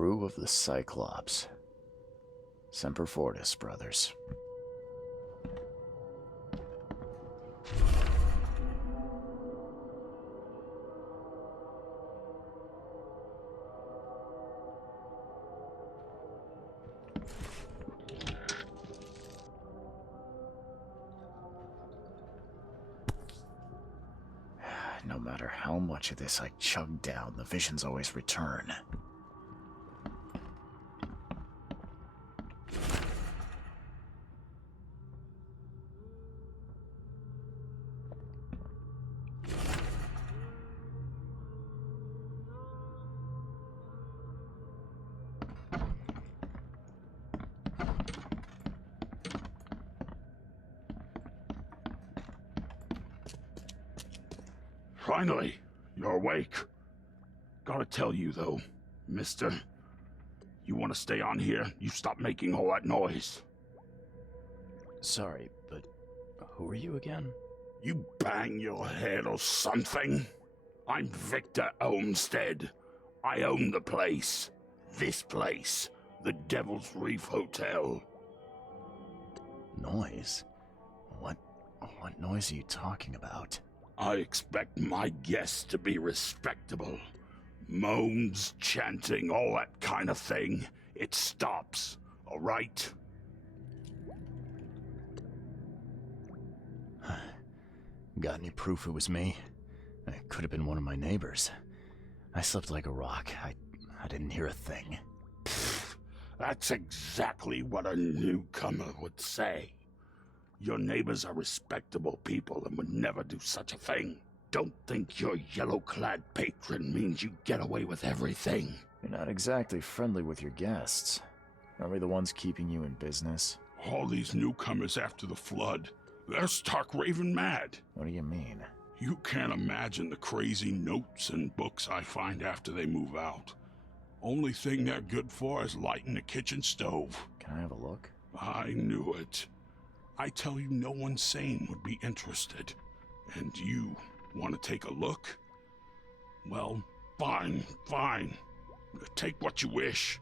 crew of the Cyclops. Semper Fortis, brothers. No matter how much of this I chug down, the visions always return. Finally, you're awake. Gotta tell you, though, mister, you want to stay on here? You stop making all that noise. Sorry, but who are you again? You bang your head or something? I'm Victor Olmsted. I own the place. This place. The Devil's Reef Hotel. Noise? What noise are you talking about? I expect my guests to be respectable. Moans, chanting, all that kind of thing. It stops, all right? Got any proof it was me? It could have been one of my neighbors. I slept like a rock. I didn't hear a thing. Pfft, that's exactly what a newcomer would say. Your neighbors are respectable people and would never do such a thing. Don't think your yellow-clad patron means you get away with everything. You're not exactly friendly with your guests. Are we the ones keeping you in business? All these newcomers after the flood, they're stark raving mad. What do you mean? You can't imagine the crazy notes and books I find after they move out. Only thing they're good for is lighting the kitchen stove. Can I have a look? I knew it. I tell you, no one sane would be interested. And you want to take a look? Well, fine. Take what you wish.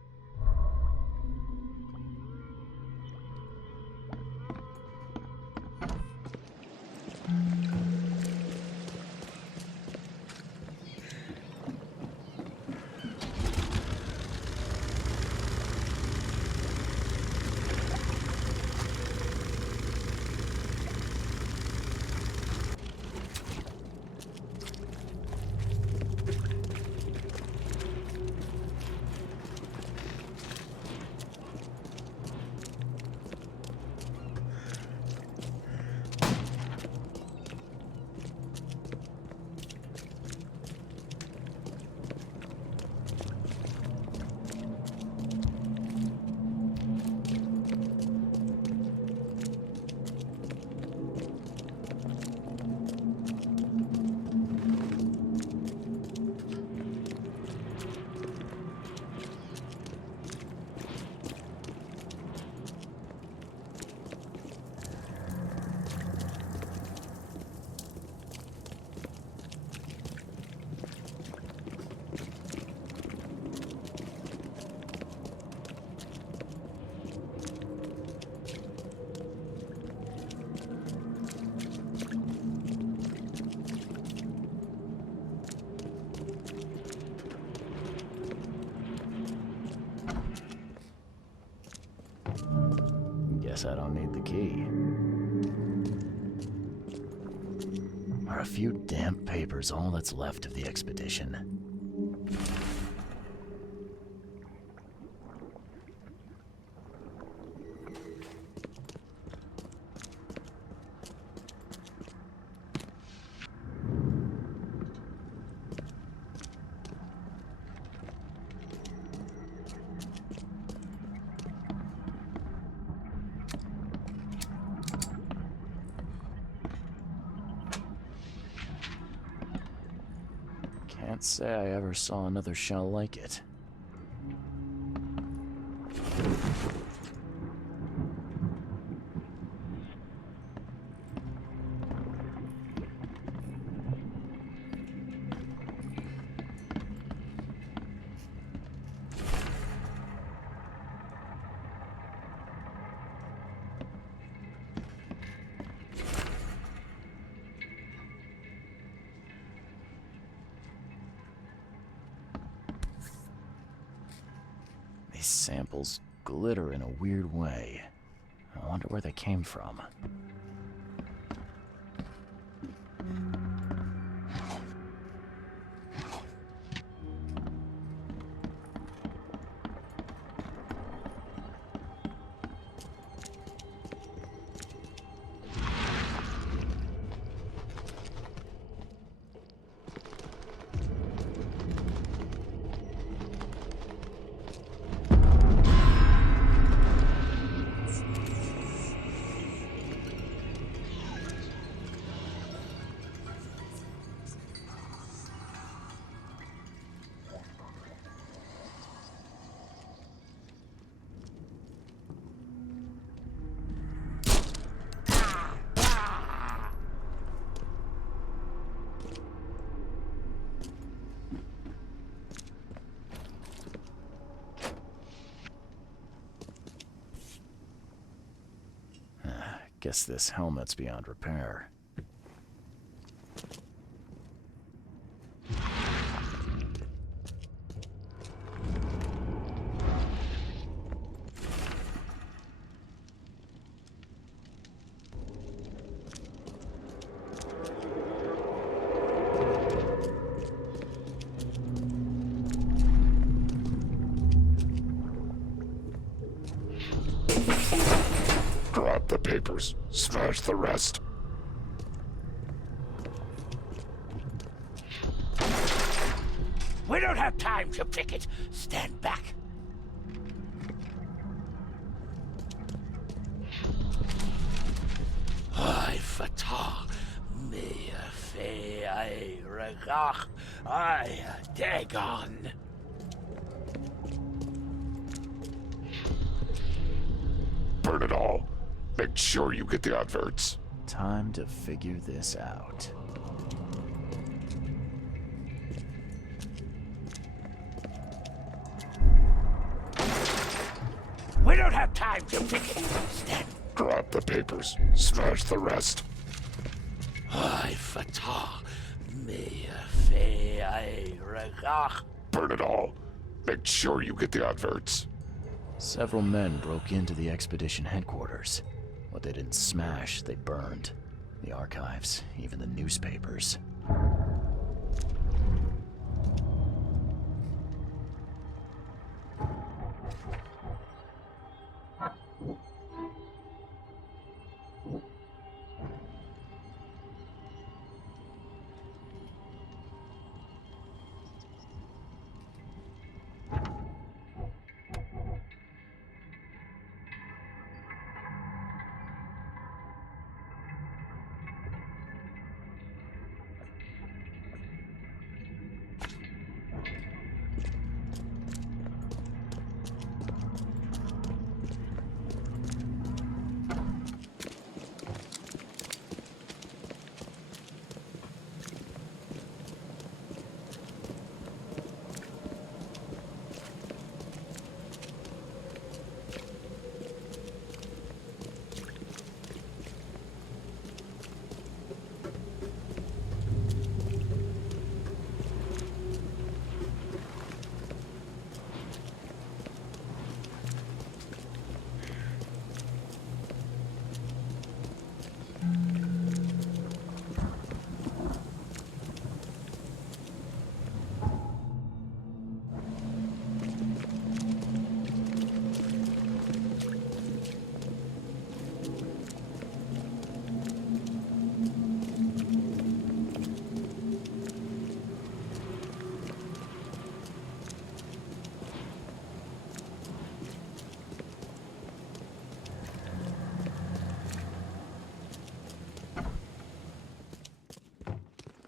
Guess I don't need the key. Are a few damp papers all that's left of the expedition? Can't say I ever saw another shell like it. These samples glitter in a weird way. I wonder where they came from. Guess this helmet's beyond repair. Grab the papers, smash the rest. We don't have time to pick it. Stand back. I fatah me fe I regach I dagon. Burn it all. Make sure you get the adverts. Time to figure this out. We don't have time to pick it. Stand. Grab the papers. Smash the rest. I fatah me fe I regach. Burn it all. Make sure you get the adverts. Several men broke into the expedition headquarters. What they didn't smash, they burned. The archives, even the newspapers.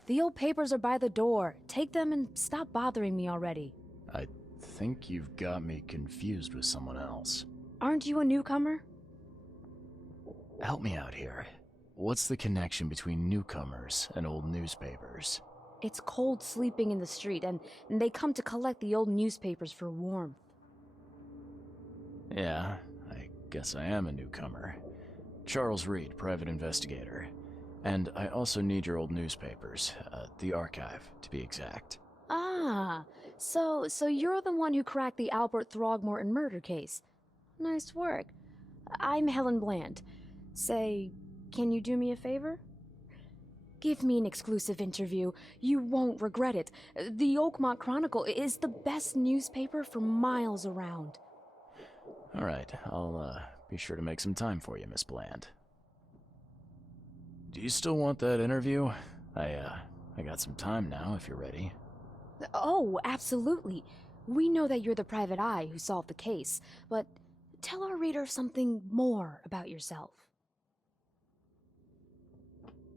The old papers are by the door. Take them and stop bothering me already. I think you've got me confused with someone else. Aren't you a newcomer? Help me out here. What's the connection between newcomers and old newspapers? It's cold sleeping in the street, and they come to collect the old newspapers for warmth. Yeah, I guess I am a newcomer. Charles Reed, private investigator. And I also need your old newspapers, the archive, to be exact. Ah, So you're the one who cracked the Albert Throgmorton murder case. Nice work. I'm Helen Bland. Say, can you do me a favor? Give me an exclusive interview. You won't regret it. The Oakmont Chronicle is the best newspaper for miles around. All right, I'll be sure to make some time for you, Miss Bland. Do you still want that interview? I got some time now, if you're ready. Oh, absolutely. We know that you're the private eye who solved the case, but tell our readers something more about yourself.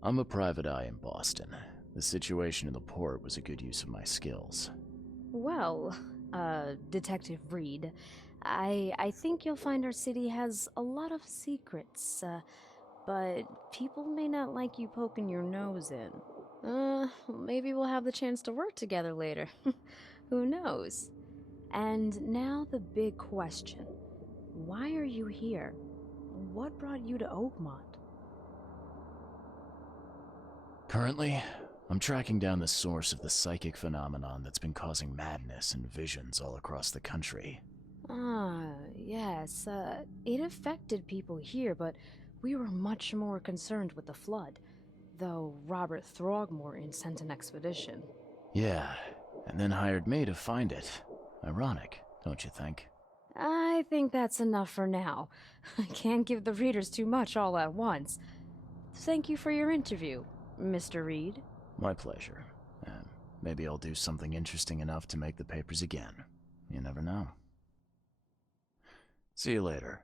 I'm a private eye in Boston. The situation in the port was a good use of my skills. Well, Detective Reed, I think you'll find our city has a lot of secrets, but people may not like you poking your nose in. Maybe we'll have the chance to work together later. Who knows? And now the big question. Why are you here? What brought you to Oakmont? Currently, I'm tracking down the source of the psychic phenomenon that's been causing madness and visions all across the country. Yes, it affected people here, but we were much more concerned with the flood. Though Robert Throgmorton sent an expedition. Yeah, and then hired me to find it. Ironic, don't you think? I think that's enough for now. I can't give the readers too much all at once. Thank you for your interview, Mr. Reed. My pleasure. And maybe I'll do something interesting enough to make the papers again. You never know. See you later.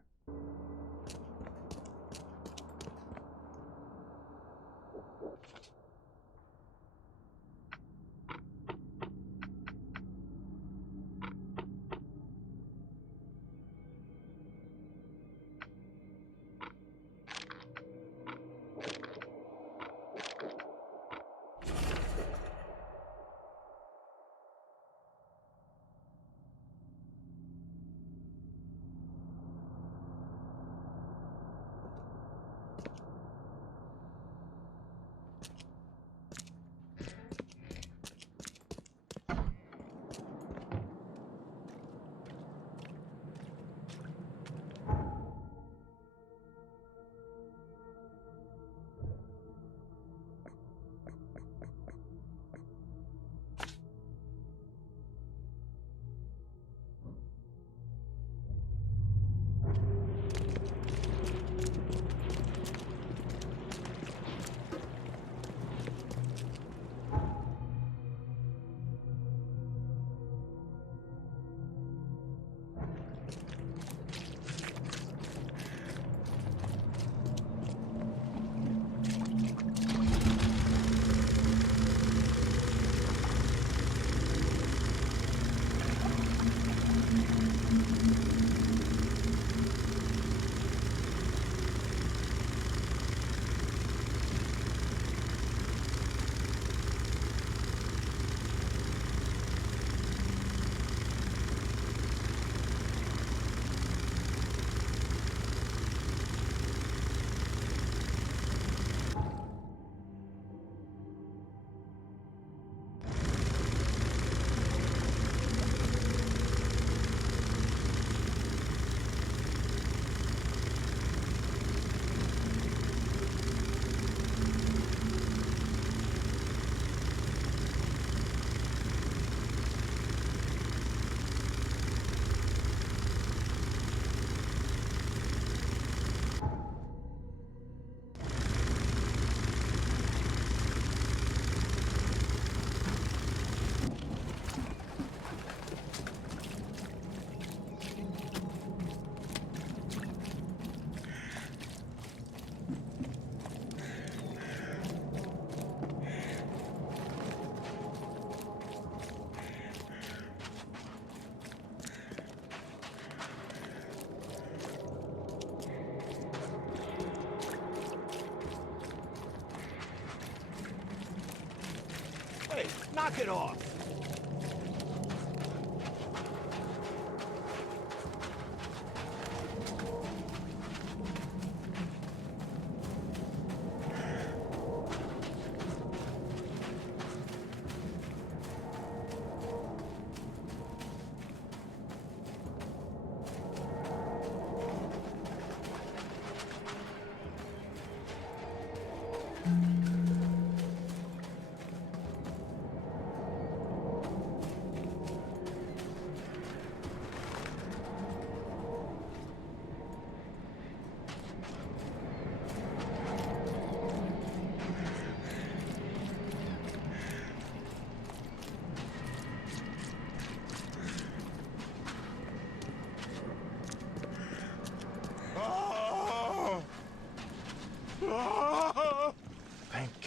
Hey, knock it off!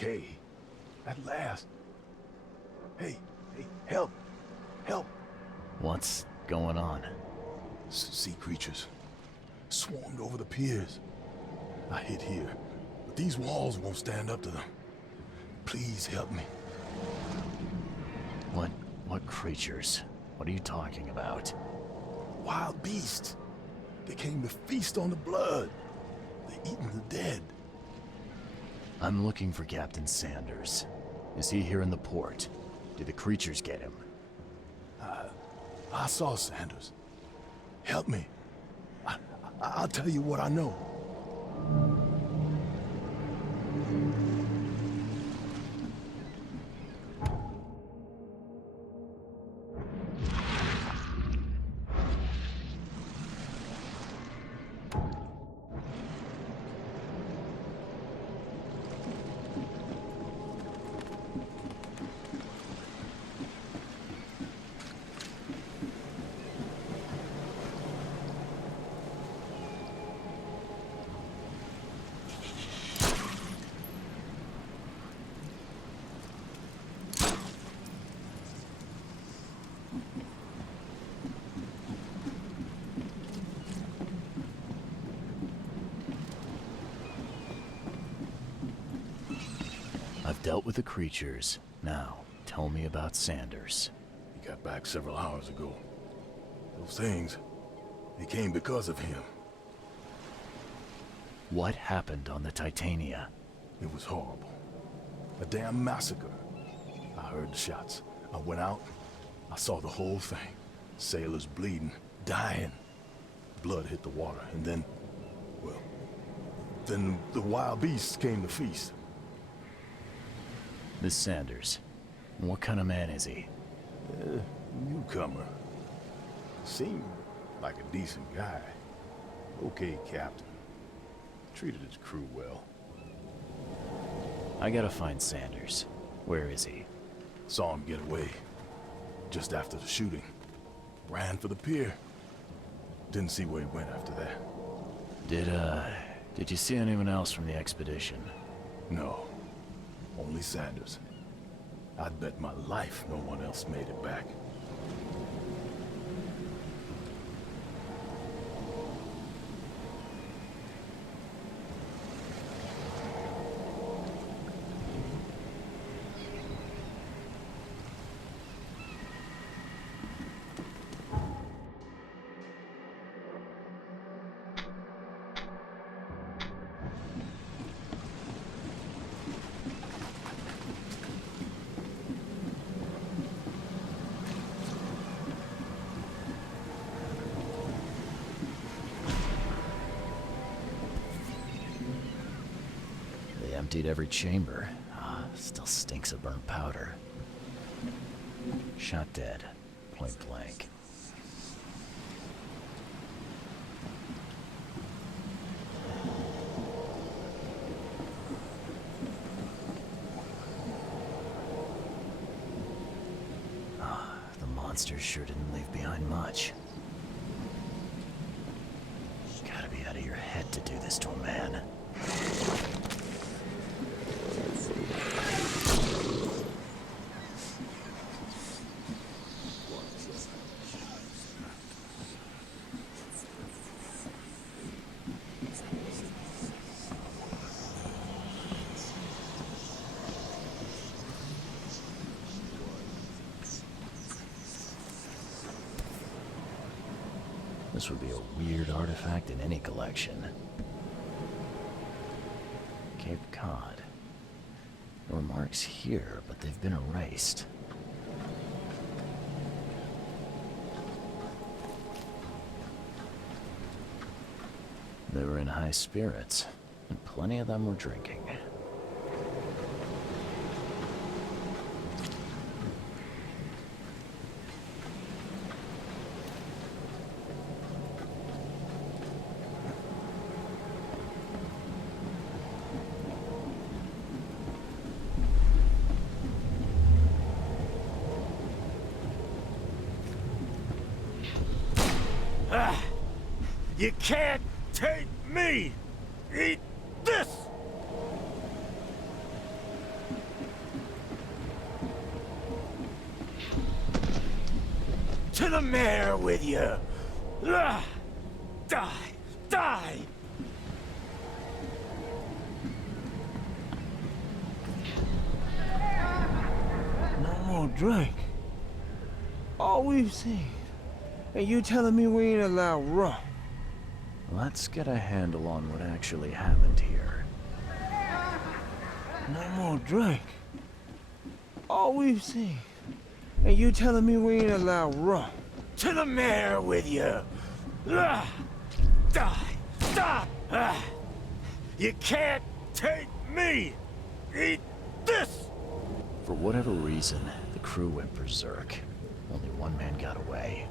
Okay. At last. Hey, help! Help! What's going on? Sea creatures. Swarmed over the piers. I hid here, but these walls won't stand up to them. Please help me. What creatures? What are you talking about? Wild beasts. They came to feast on the blood. They're eating the dead. I'm looking for Captain Sanders. Is he here in the port? Did the creatures get him? I saw Sanders. Help me. I'll tell you what I know. I've dealt with the creatures. Now, tell me about Sanders. He got back several hours ago. Those things, they came because of him. What happened on the Titania? It was horrible. A damn massacre. I heard the shots. I went out. I saw the whole thing. Sailors bleeding, dying. Blood hit the water, and then, well, then the wild beasts came to feast. This Sanders. What kind of man is he? Newcomer. Seemed like a decent guy. Okay, Captain. Treated his crew well. I gotta find Sanders. Where is he? Saw him get away. Just after the shooting. Ran for the pier. Didn't see where he went after that. Did you see anyone else from the expedition? No. Only Sanders. I'd bet my life no one else made it back. Emptied every chamber. Still stinks of burnt powder. Shot dead. Point blank. The monster sure didn't leave behind much. Gotta be out of your head to do this to a man. This would be a weird artifact in any collection. Cape Cod. There were marks here, but they've been erased. They were in high spirits, and plenty of them were drinking. You can't take me! Eat this! To the mayor with you! Die! Die! No more drink. All we've seen. And you telling me we ain't allowed rum? Let's get a handle on what actually happened here. No more drink. All we've seen. And you telling me we ain't allowed rum? To the mayor with you! Die! You can't take me! Eat this! For whatever reason, the crew went berserk. Only one man got away.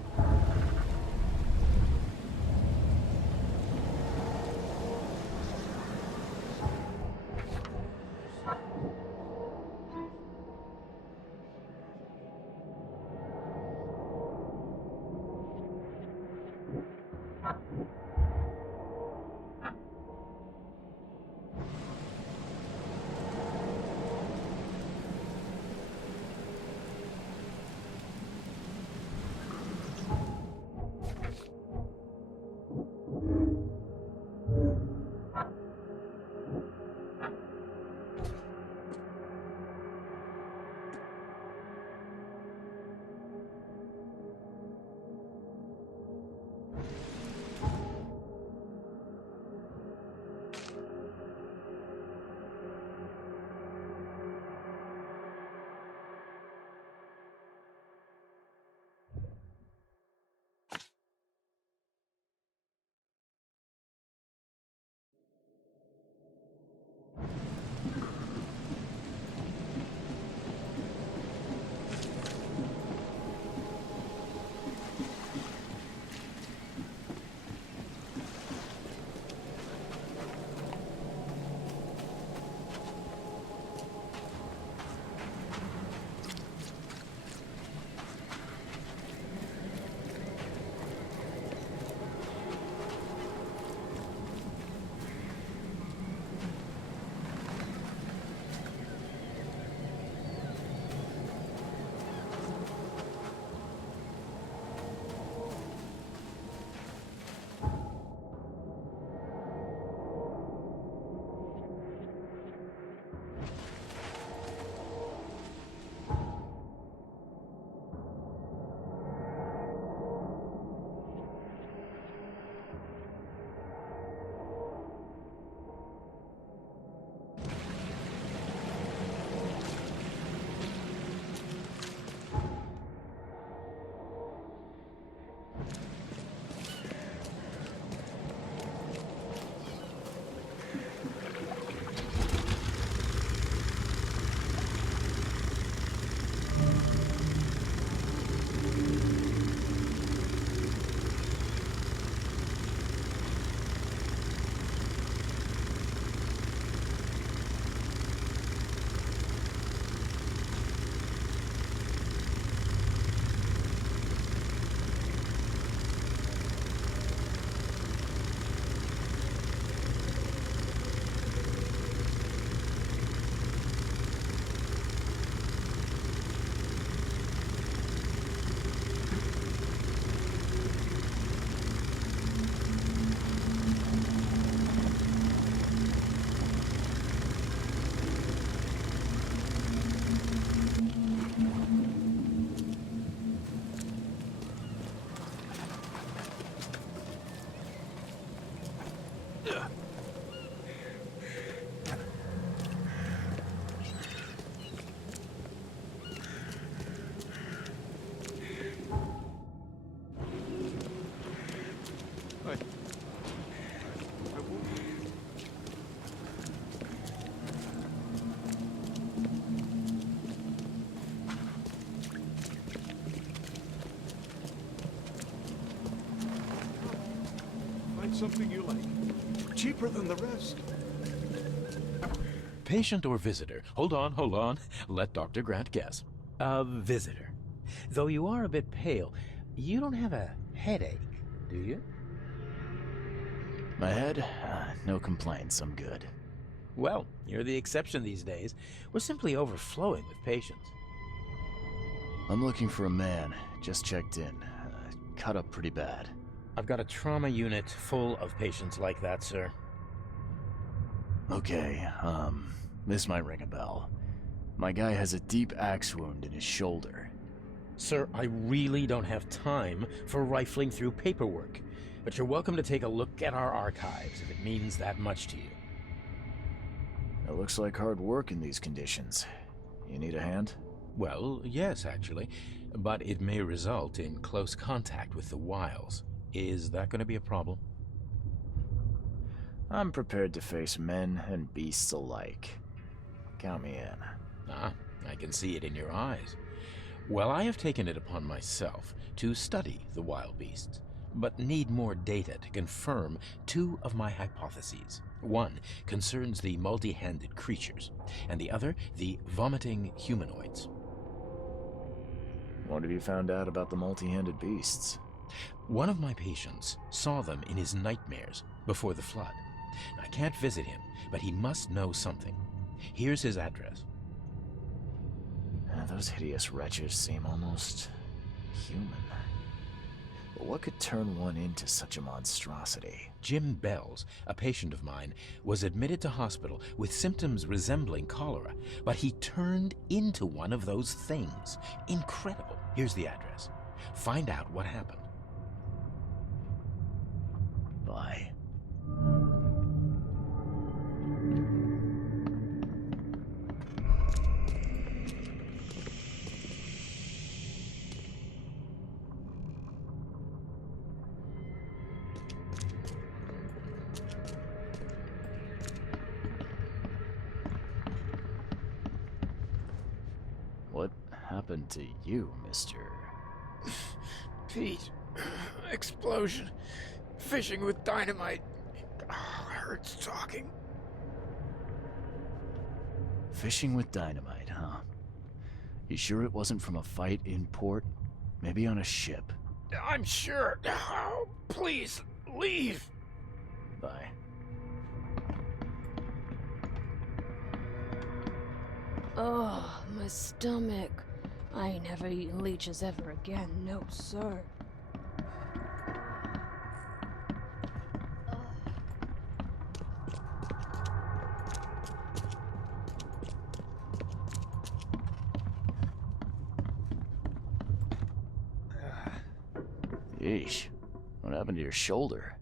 Something you like. Cheaper than the rest. Patient or visitor? Hold on. Let Dr. Grant guess. A visitor. Though you are a bit pale, you don't have a headache, do you? My head? No complaints, I'm good. Well, you're the exception these days. We're simply overflowing with patients. I'm looking for a man. Just checked in. Cut up pretty bad. I've got a trauma unit full of patients like that, sir. Okay, this might ring a bell. My guy has a deep axe wound in his shoulder. Sir, I really don't have time for rifling through paperwork, but you're welcome to take a look at our archives if it means that much to you. It looks like hard work in these conditions. You need a hand? Well, yes, actually, but it may result in close contact with the wiles. Is that going to be a problem? I'm prepared to face men and beasts alike. Count me in. Ah, I can see it in your eyes. Well, I have taken it upon myself to study the wild beasts, but need more data to confirm two of my hypotheses. One concerns the multi-handed creatures, and the other the vomiting humanoids. What have you found out about the multi-handed beasts? One of my patients saw them in his nightmares before the flood. I can't visit him, but he must know something. Here's his address. Those hideous wretches seem almost human. But what could turn one into such a monstrosity? Jim Bells, a patient of mine, was admitted to hospital with symptoms resembling cholera, but he turned into one of those things. Incredible. Here's the address. Find out what happened. Bye. What happened to you, mister? Pete, explosion, fishing with dynamite. Hurts talking. Fishing with dynamite, huh? You sure it wasn't from a fight in port? Maybe on a ship? I'm sure. Oh, please, leave. Bye. Oh, my stomach. I ain't never eaten leeches ever again, no sir. Yeesh. What happened to your shoulder?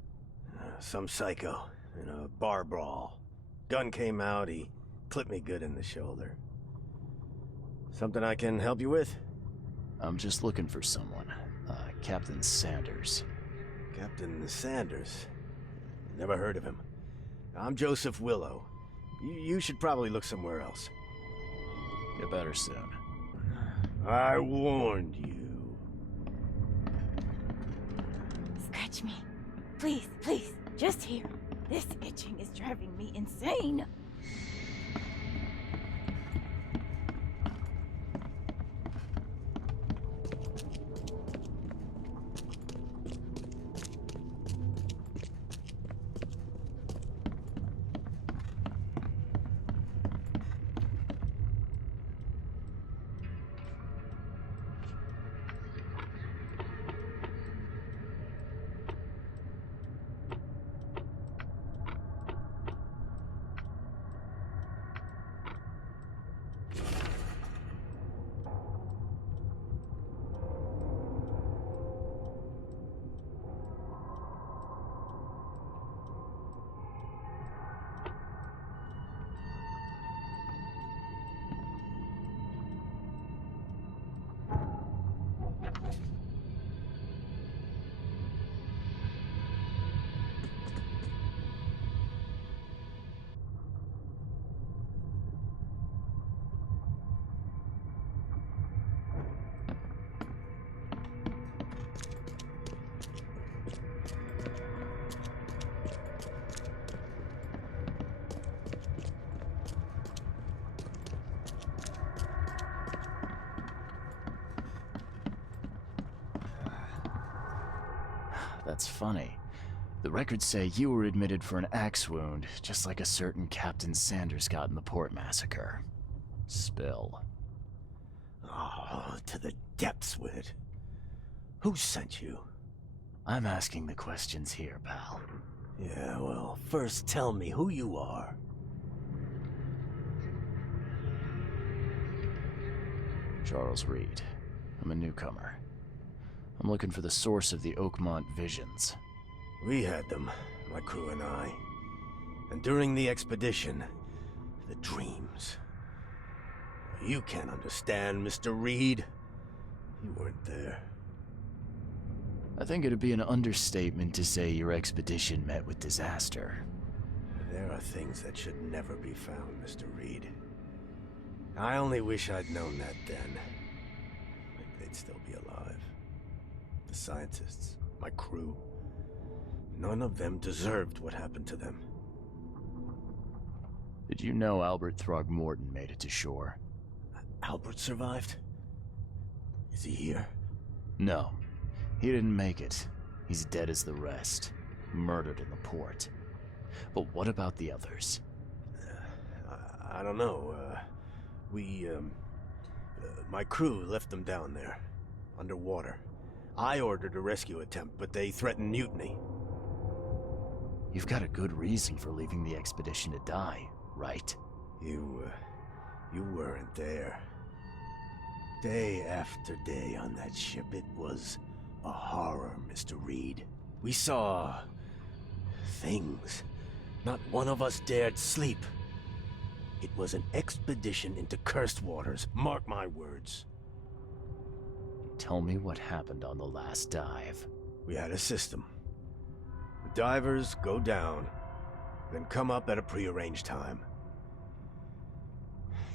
Some psycho in a bar brawl. Gun came out, he clipped me good in the shoulder. Something I can help you with? I'm just looking for someone. Captain Sanders. Captain Sanders. Never heard of him. I'm Joseph Willow. You should probably look somewhere else. Get better soon. I warned you. Scratch me. Please, please, just here. This itching is driving me insane. That's funny. The records say you were admitted for an axe wound, just like a certain Captain Sanders got in the port massacre. Spill. Oh, to the depths with it. Who sent you? I'm asking the questions here, pal. Yeah, well, first tell me who you are. Charles Reed. I'm a newcomer. I'm looking for the source of the Oakmont visions. We had them, my crew and I. And during the expedition, the dreams. You can't understand, Mr. Reed. You weren't there. I think it'd be an understatement to say your expedition met with disaster. There are things that should never be found, Mr. Reed. I only wish I'd known that then. They'd still be alive. The scientists, my crew. None of them deserved what happened to them. Did you know Robert Throgmorton made it to shore? Albert survived? Is he here? No. He didn't make it. He's dead as the rest. Murdered in the port. But what about the others? I don't know. My crew left them down there, underwater. I ordered a rescue attempt, but they threatened mutiny. You've got a good reason for leaving the expedition to die, right? You weren't there. Day after day on that ship, it was a horror, Mr. Reed. We saw things. Not one of us dared sleep. It was an expedition into cursed waters, mark my words. Tell me what happened on the last dive. We had a system. The divers go down, then come up at a prearranged time.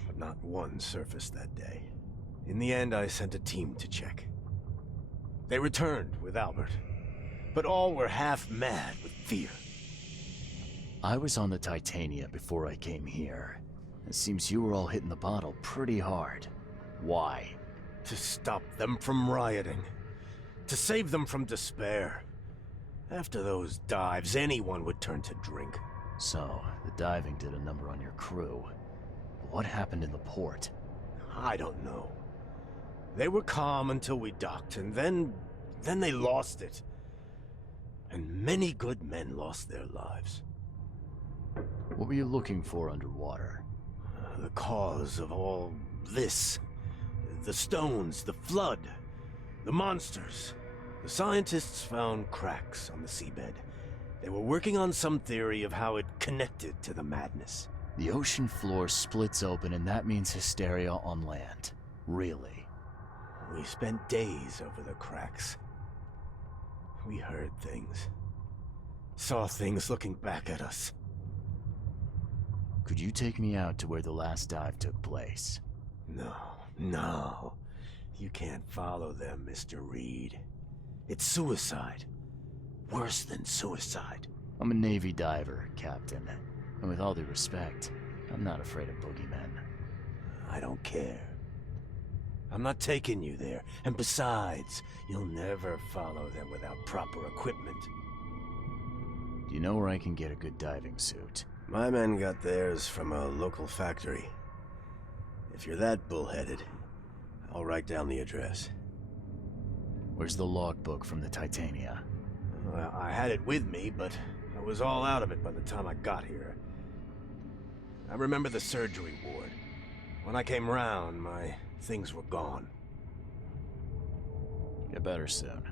But not one surfaced that day. In the end, I sent a team to check. They returned with Albert, but all were half mad with fear. I was on the Titania before I came here. It seems you were all hitting the bottle pretty hard. Why? To stop them from rioting. To save them from despair. After those dives, anyone would turn to drink. So, the diving did a number on your crew. But what happened in the port? I don't know. They were calm until we docked, and then they lost it. And many good men lost their lives. What were you looking for underwater? The cause of all this. The stones, the flood, the monsters. The scientists found cracks on the seabed. They were working on some theory of how it connected to the madness. The ocean floor splits open and that means hysteria on land. Really? We spent days over the cracks. We heard things. Saw things looking back at us. Could you take me out to where the last dive took place? No. You can't follow them, Mr. Reed. It's suicide. Worse than suicide. I'm a Navy diver, Captain. And with all due respect, I'm not afraid of boogeymen. I don't care. I'm not taking you there. And besides, you'll never follow them without proper equipment. Do you know where I can get a good diving suit? My men got theirs from a local factory. If you're that bullheaded, I'll write down the address. Where's the logbook from the Titania? Well, I had it with me, but I was all out of it by the time I got here. I remember the surgery ward. When I came round, my things were gone. Get better soon.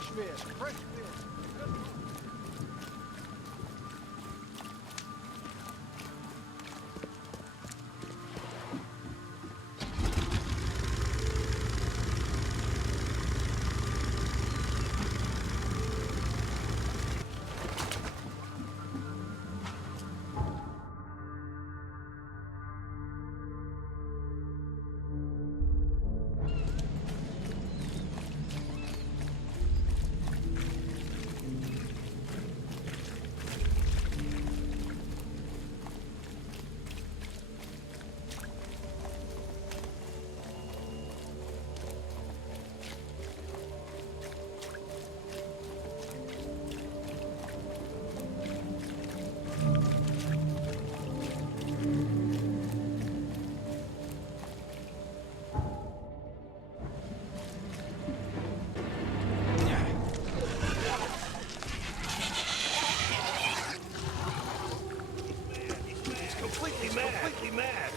Fresh fish, fresh fish. Completely mad!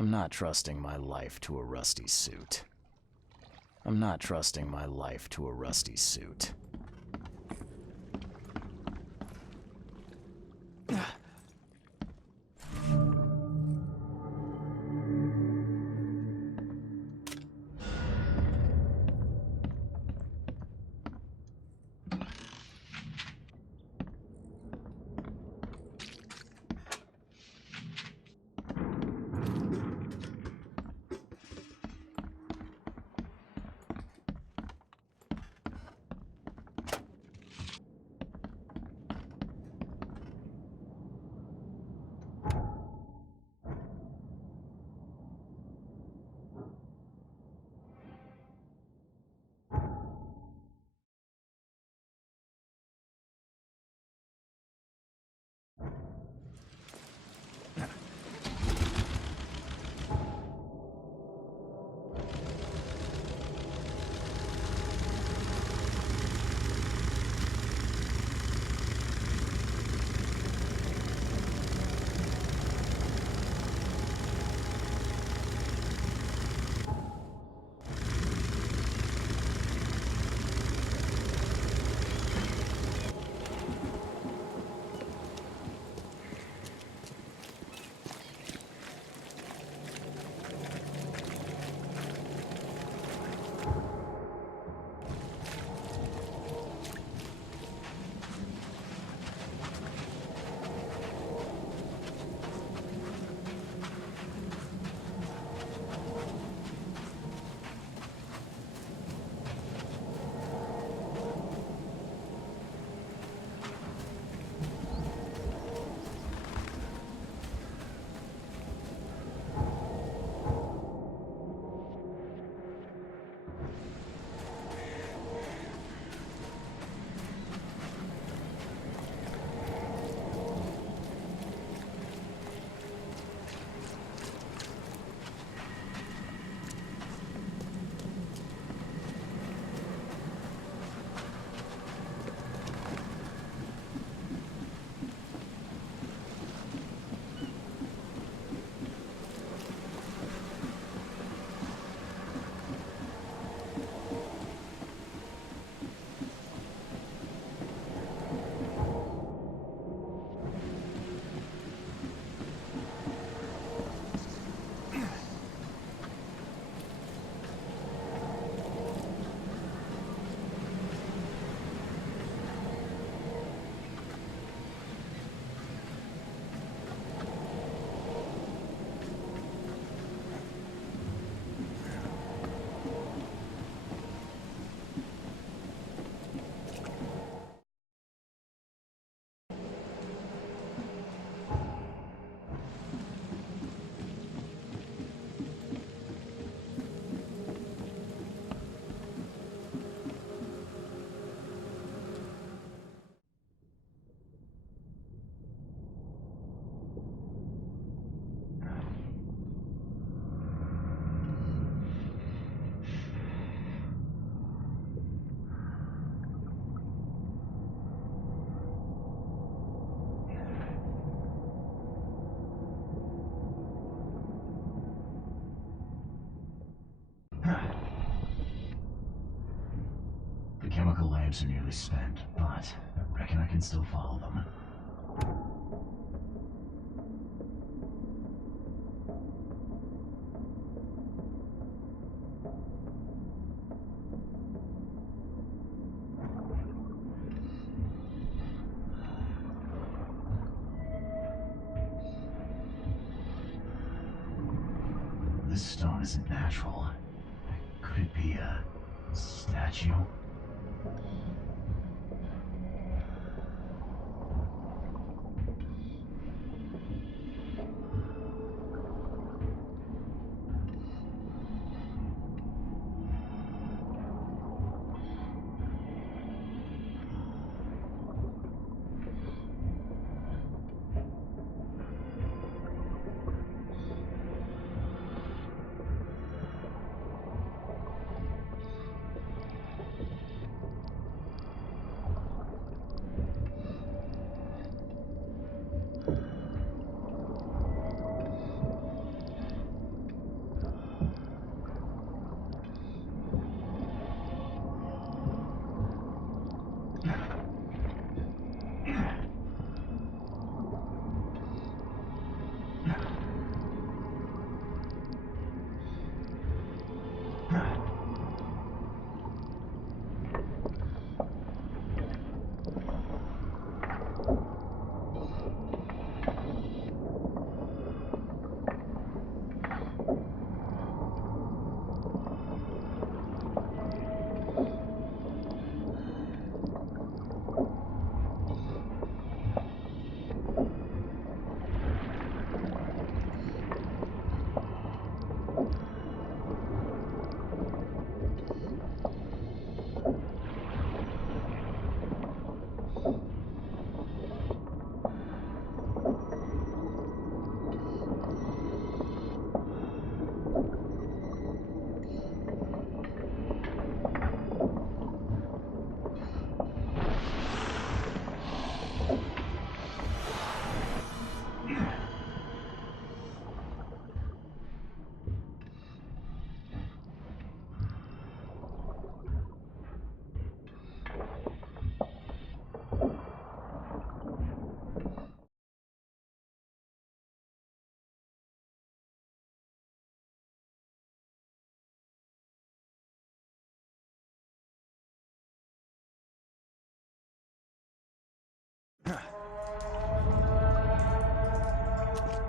I'm not trusting my life to a rusty suit. I'm not trusting my life to a rusty suit. lives are nearly spent, but I reckon I can still follow them. This stone isn't natural. Could it be a statue?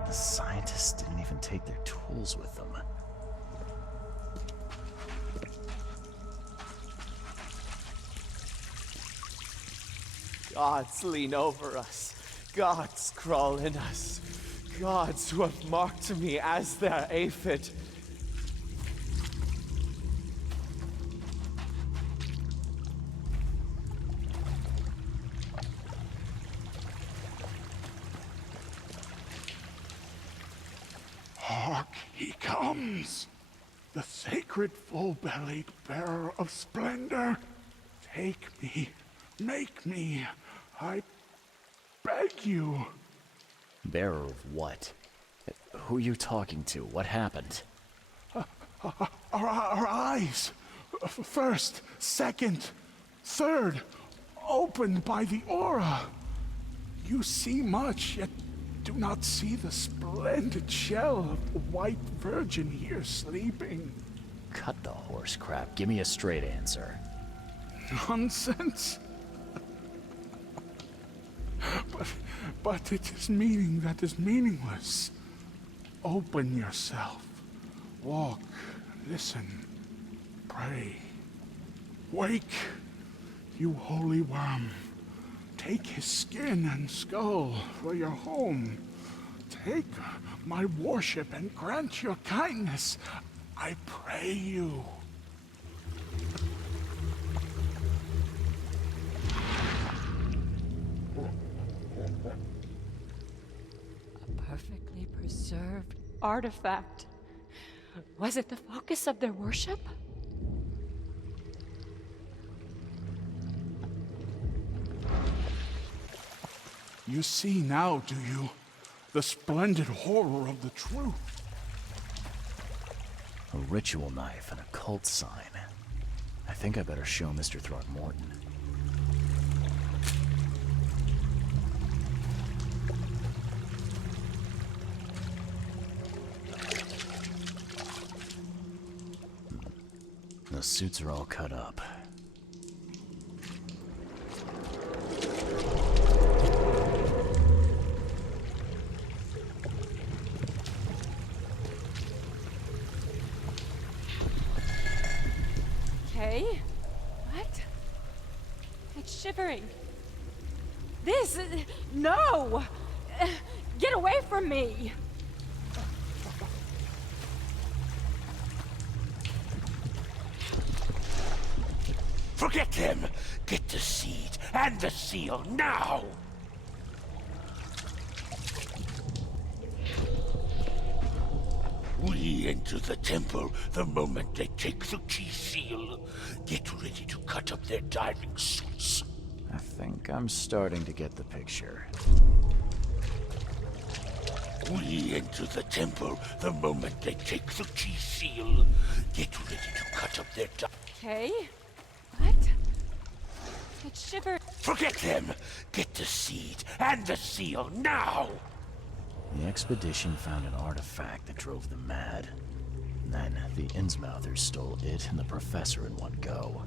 The scientists didn't even take their tools with them. Gods lean over us. Gods crawl in us. Gods who have marked me as their aphid. Hark, he comes! The sacred full-bellied bearer of splendor. Take me, make me, I beg you. Bearer of what? Who are you talking to? What happened? Our eyes, first, second, third, opened by the aura. You see much, yet do not see the splendid shell of the white virgin here sleeping. Cut the horse crap. Give me a straight answer. Nonsense. But it is meaning that is meaningless. Open yourself. Walk, listen, pray. Wake, you holy worm. Take his skin and skull for your home. Take my worship and grant your kindness. I pray you. A perfectly preserved artifact. Was it the focus of their worship? You see now, do you? The splendid horror of the truth. A ritual knife and a cult sign. I think I better show Mr. Throgmorton. the suits are all cut up. Okay. What? It's shivering. This... no! Get away from me! Forget them! Get the seed and the seal now! We enter the temple the moment they take the key seal. Get ready to cut up their diving suits. I think I'm starting to get the picture. We enter the temple the moment they take the key seal. Get ready to cut up their Okay. What? It's shivering. Forget them! Get the seed and the seal now! The expedition found an artifact that drove them mad. Then, the Innsmouthers stole it and the professor in one go.